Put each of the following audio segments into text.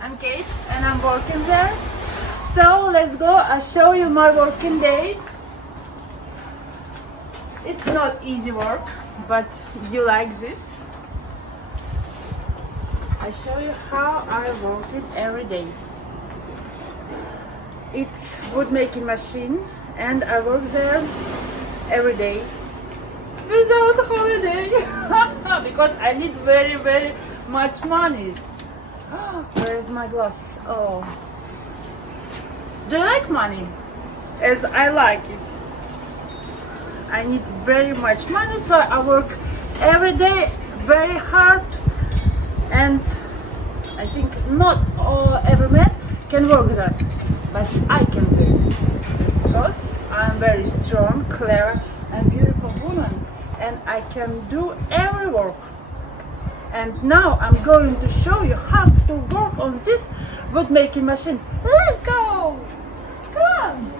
I'm Kate and I'm working there. So let's go, I'll show you my working day. It's not easy work, but you like this. I show you how I work it every day. It's wood making machine and I work there every day without holiday because I need very much money. Where's my glasses? Oh, do you like money? As I like it. I need very much money, so I work every day very hard, and I think not every man can work there, but I can do it because I'm very strong, clever and beautiful woman, and I can do every work. And now I'm going to show you how to work on this wood making machine. Let's go! Come on!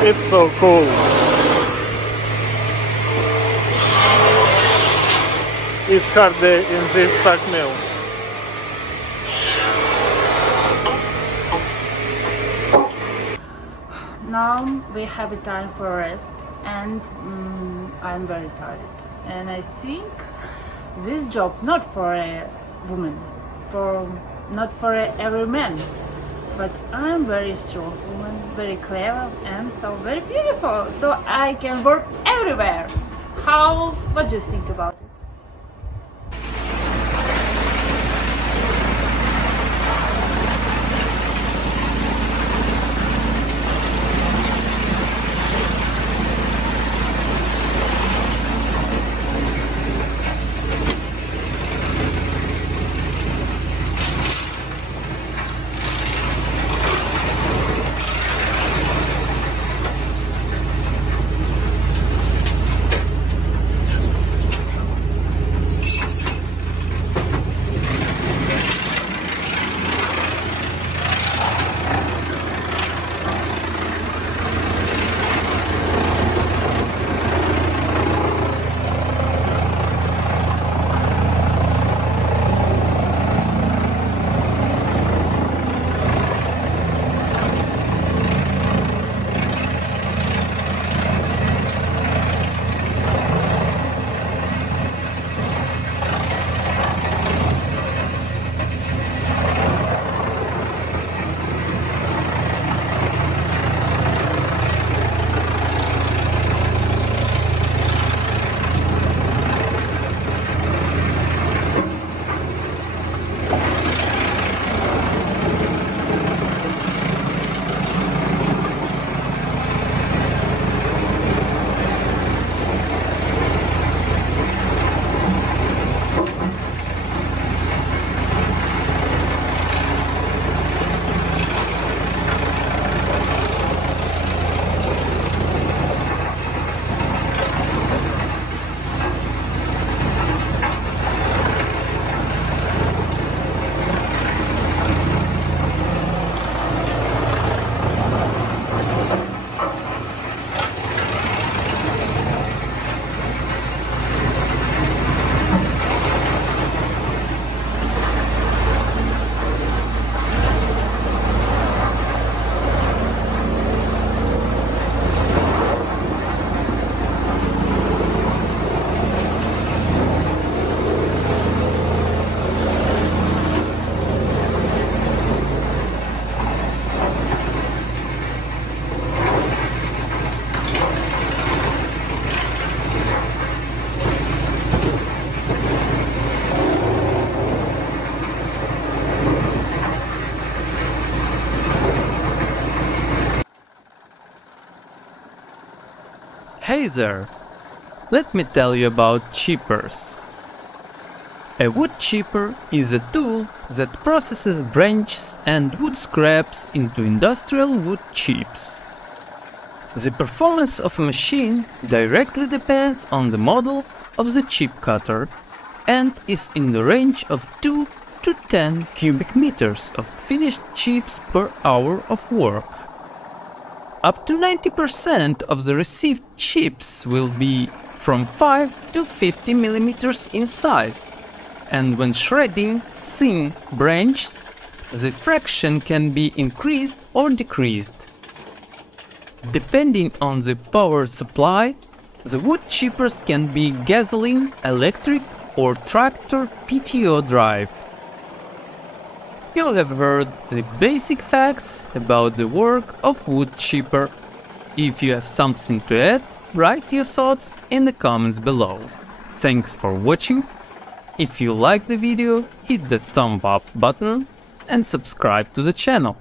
It's so cool. It's hard day in this Sawmill. Now we have a time for rest, and I'm very tired. And I think this job not for a woman, not for every man. but I'm very strong woman, very clever and so very beautiful. So I can work everywhere. What do you think about it? Hey there! Let me tell you about chippers. A wood chipper is a tool that processes branches and wood scraps into industrial wood chips. The performance of a machine directly depends on the model of the chip cutter and is in the range of 2 to 10 cubic meters of finished chips per hour of work. Up to 90% of the received chips will be from 5 to 50 millimeters in size, and when shredding thin branches, the fraction can be increased or decreased. Depending on the power supply, the wood chippers can be gasoline, electric or tractor PTO drive. You'll have heard the basic facts about the work of wood chipper. If you have something to add, write your thoughts in the comments below. Thanks for watching. If you like the video, hit the thumb up button and subscribe to the channel.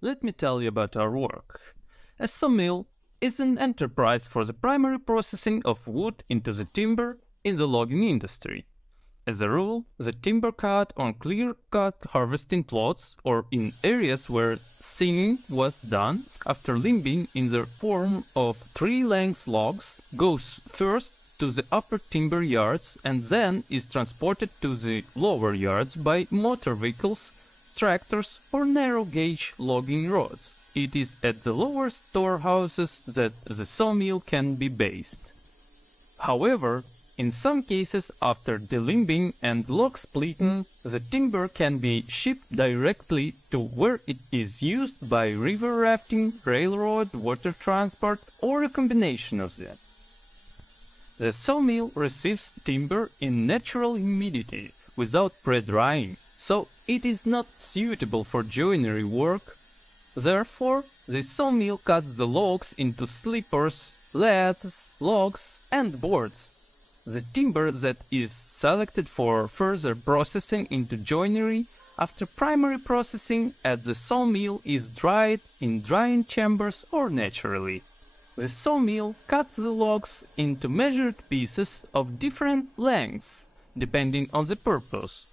Let me tell you about our work. A sawmill is an enterprise for the primary processing of wood into the timber in the logging industry. As a rule, the timber cut on clear-cut harvesting plots or in areas where thinning was done after limbing in the form of tree-length logs goes first to the upper timber yards and then is transported to the lower yards by motor vehicles, tractors or narrow-gauge logging rods. It is at the lower storehouses that the sawmill can be based. However, in some cases, after delimbing and log splitting, the timber can be shipped directly to where it is used by river rafting, railroad, water transport, or a combination of them. The sawmill receives timber in natural humidity without pre-drying, so it is not suitable for joinery work. Therefore, the sawmill cuts the logs into sleepers, laths, logs, and boards. The timber that is selected for further processing into joinery after primary processing at the sawmill is dried in drying chambers or naturally. The sawmill cuts the logs into measured pieces of different lengths, depending on the purpose.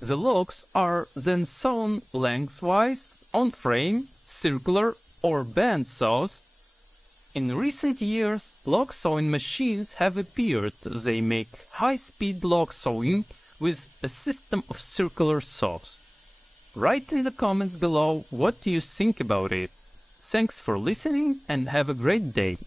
The logs are then sawn lengthwise on frame, circular or band saws. In recent years, log sawing machines have appeared. They make high-speed log sawing with a system of circular saws. Write in the comments below what you think about it. Thanks for listening and have a great day.